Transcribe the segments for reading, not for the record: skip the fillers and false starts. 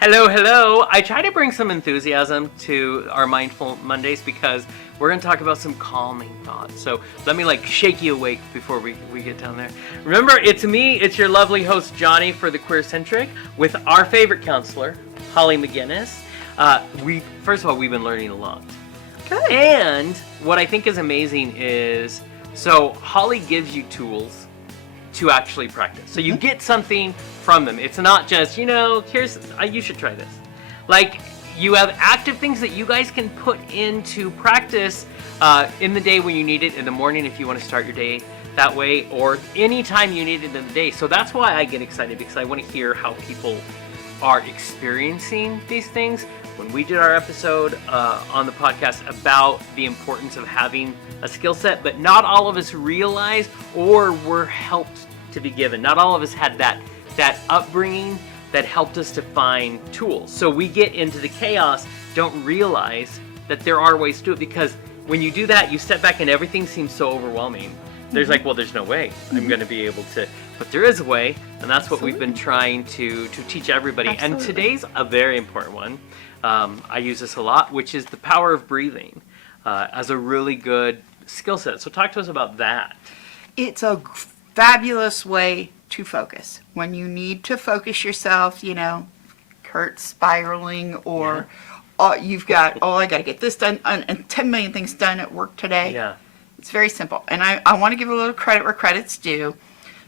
Hello, hello. I try to bring some enthusiasm to our Mindful Mondays because we're going to talk about some calming thoughts. So let me shake you awake before we get down there. Remember, it's me, it's your lovely host, Johnny, for the Queer Centric, with our favorite counselor, Holly McGinnis. First of all, we've been learning a lot. Good. And what I think is amazing is, so Holly gives you tools to actually practice. So you get something from them. It's not just, you should try this. You have active things that you guys can put into practice in the day when you need it, in the morning if you want to start your day that way, or anytime you need it in the day. So that's why I get excited, because I want to hear how people are experiencing these things. When we did our episode on the podcast about the importance of having a skill set, but not all of us realized or were helped to be given. Not all of us had that upbringing that helped us to find tools. So we get into the chaos, don't realize that there are ways to do it, because when you do that, you step back and everything seems so overwhelming. There's there's no way I'm going to be able to, but there is a way, and that's what we've been trying to teach everybody. Absolutely. And today's a very important one. I use this a lot, which is the power of breathing as a really good skill set. So talk to us about that. It's a fabulous way to focus. When you need to focus yourself, Kurt spiraling, or you've got, I got to get this done, and 10 million things done at work today. Yeah. It's very simple. And I want to give a little credit where credit's due.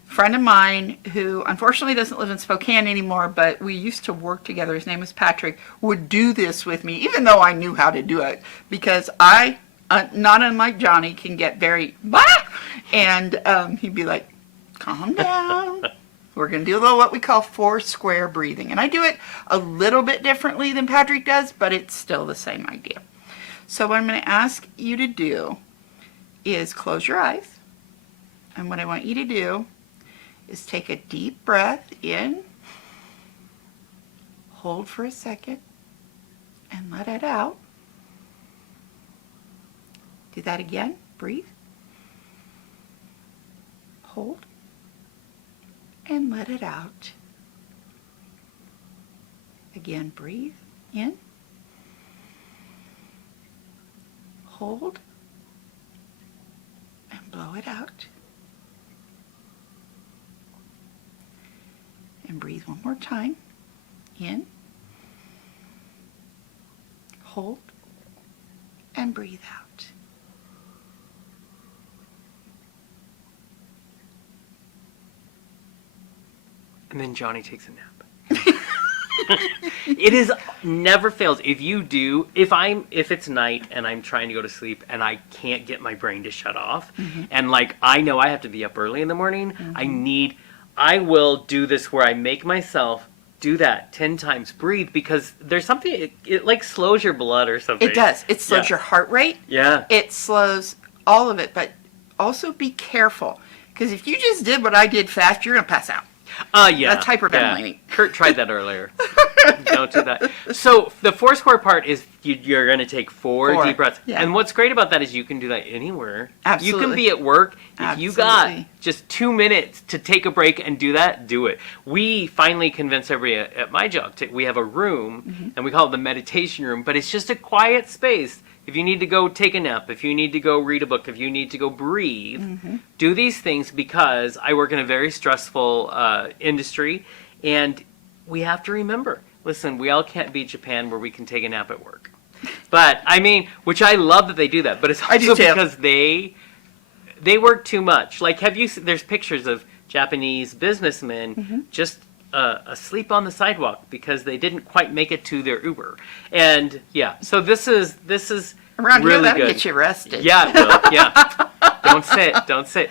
A friend of mine who unfortunately doesn't live in Spokane anymore, but we used to work together, his name was Patrick, would do this with me, even though I knew how to do it, because I, not unlike Johnny, can get very, and he'd be like, calm down. We're going to do a little what we call 4 square breathing. And I do it a little bit differently than Patrick does, but it's still the same idea. So what I'm going to ask you to do is close your eyes. And what I want you to do is take a deep breath in, hold for a second, and let it out. Do that again. Breathe. Hold. And let it out. Again, breathe in. Hold. And blow it out. And breathe one more time. In. Hold. And breathe out. And then Johnny takes a nap. It is never fails. If it's night and I'm trying to go to sleep and I can't get my brain to shut off, and I know I have to be up early in the morning, I will do this where I make myself do that 10 times, breathe, because there's something, it slows your blood or something. It does. It slows your heart rate. Yeah. It slows all of it, but also be careful, because if you just did what I did fast, you're going to pass out. Yeah. That's hyperventilating. Yeah. Kurt tried that earlier. Don't do that. So the 4 square part is you're going to take 4 deep breaths. Yeah. And what's great about that is you can do that anywhere. Absolutely. You can be at work. If you got Absolutely. just 2 minutes to take a break and do that, do it. We finally convinced everybody at my job, we have a room, and we call it the meditation room, but it's just a quiet space. If you need to go take a nap, if you need to go read a book, if you need to go breathe, do these things, because I work in a very stressful industry, and we have to remember, listen, we all can't be Japan where we can take a nap at work. But, which I love that they do that, but it's also because they work too much. There's pictures of Japanese businessmen just asleep on the sidewalk because they didn't quite make it to their Uber. And so this is Around really here, that'll good. get you arrested. Yeah, it will. Yeah. Don't say it.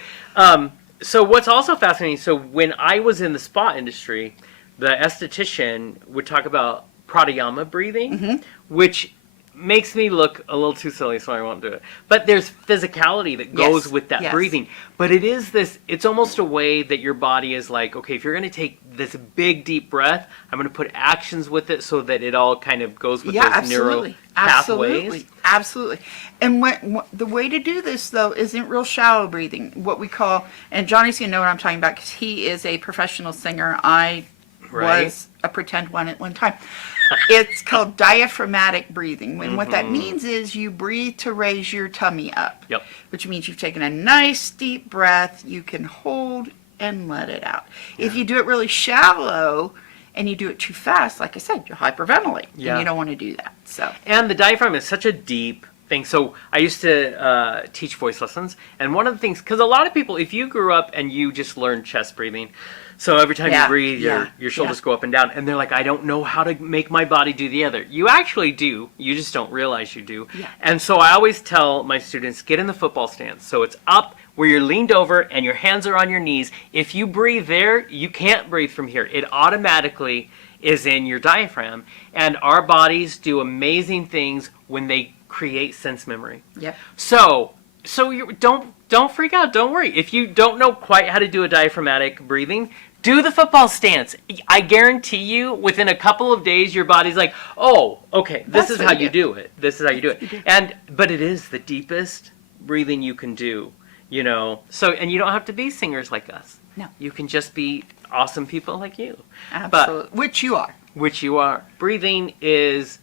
So what's also fascinating, so when I was in the spa industry, the esthetician would talk about pranayama breathing, which makes me look a little too silly, so I won't do it. But there's physicality that goes with that breathing. But it's almost a way that your body is like, okay, if you're going to take this big, deep breath, I'm going to put actions with it so that it all kind of goes with those neural pathways. Absolutely. And the way to do this, though, isn't real shallow breathing. What we call, and Johnny's going to know what I'm talking about because he is a professional singer. I Right. was a pretend one at one time. It's called diaphragmatic breathing. And what that means is you breathe to raise your tummy up. Yep. Which means you've taken a nice deep breath, you can hold and let it out. If you do it really shallow and you do it too fast, like I said, you'll hyperventilate. Yeah. And you don't want to do that. So And the diaphragm is such a deep thing. So I used to teach voice lessons, and one of the things, because a lot of people, if you grew up and you just learned chest breathing, so every time you breathe, your shoulders go up and down, and they're like, I don't know how to make my body do the other. You actually do. You just don't realize you do. Yeah. And so I always tell my students, get in the football stance. So it's up where you're leaned over and your hands are on your knees. If you breathe there, you can't breathe from here. It automatically is in your diaphragm, and our bodies do amazing things when they create sense memory. Yep. So you don't freak out. Don't worry. If you don't know quite how to do a diaphragmatic breathing, do the football stance. I guarantee you, within a couple of days, your body's like, oh, okay, this is how you do it. This is how you do it. But it is the deepest breathing you can do, you know. So, and you don't have to be singers like us. No. You can just be awesome people like you. Absolutely. Which you are. Which you are. Breathing is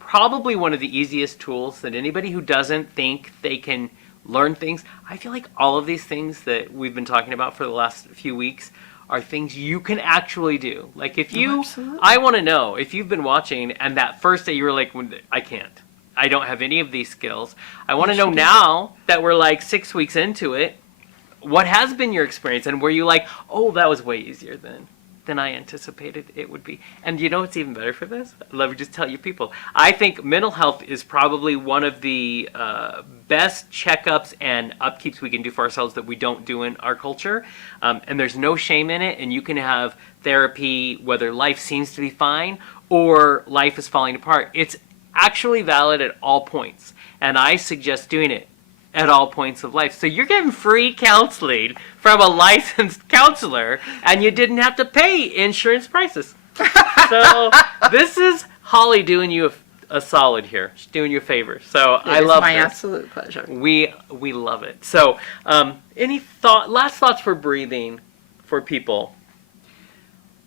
probably one of the easiest tools that anybody who doesn't think they can learn things. I feel like all of these things that we've been talking about for the last few weeks are things you can actually do. Like if you, I want to know if you've been watching and that first day you were like, I can't. I don't have any of these skills. I want to know now that we're like 6 weeks into it, what has been your experience, and were you like, oh, that was way easier than I anticipated it would be? And you know what's even better for this? Let me just tell you people. I think mental health is probably one of the best checkups and upkeeps we can do for ourselves that we don't do in our culture. And there's no shame in it, and you can have therapy whether life seems to be fine or life is falling apart. It's actually valid at all points, and I suggest doing it at all points of life. So you're getting free counseling from a licensed counselor, and you didn't have to pay insurance prices. So this is Holly doing you a solid here. She's doing you a favor. So I love my this. absolute pleasure. We love it. So any last thoughts for breathing for people?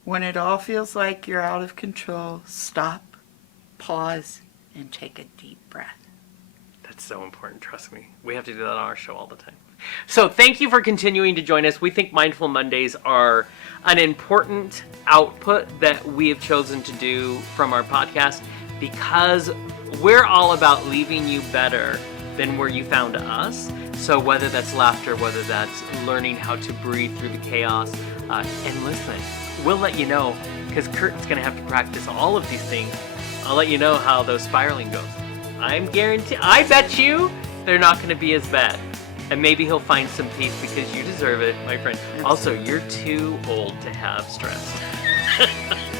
When it all feels like you're out of control, stop, pause, and take a deep breath. That's so important, trust me. We have to do that on our show all the time. So thank you for continuing to join us. We think Mindful Mondays are an important output that we have chosen to do from our podcast because we're all about leaving you better than where you found us. So whether that's laughter, whether that's learning how to breathe through the chaos, and listen, we'll let you know, because Kurt's going to have to practice all of these things. I'll let you know how those spiraling goes. I bet you they're not going to be as bad. And maybe he'll find some peace because you deserve it, my friend. Also, you're too old to have stress.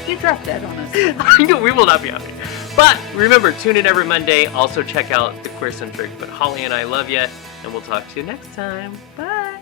You dropped that on us. I know, we will not be happy. But remember, tune in every Monday. Also check out the Queer Centric. But Holly and I love you, and we'll talk to you next time. Bye.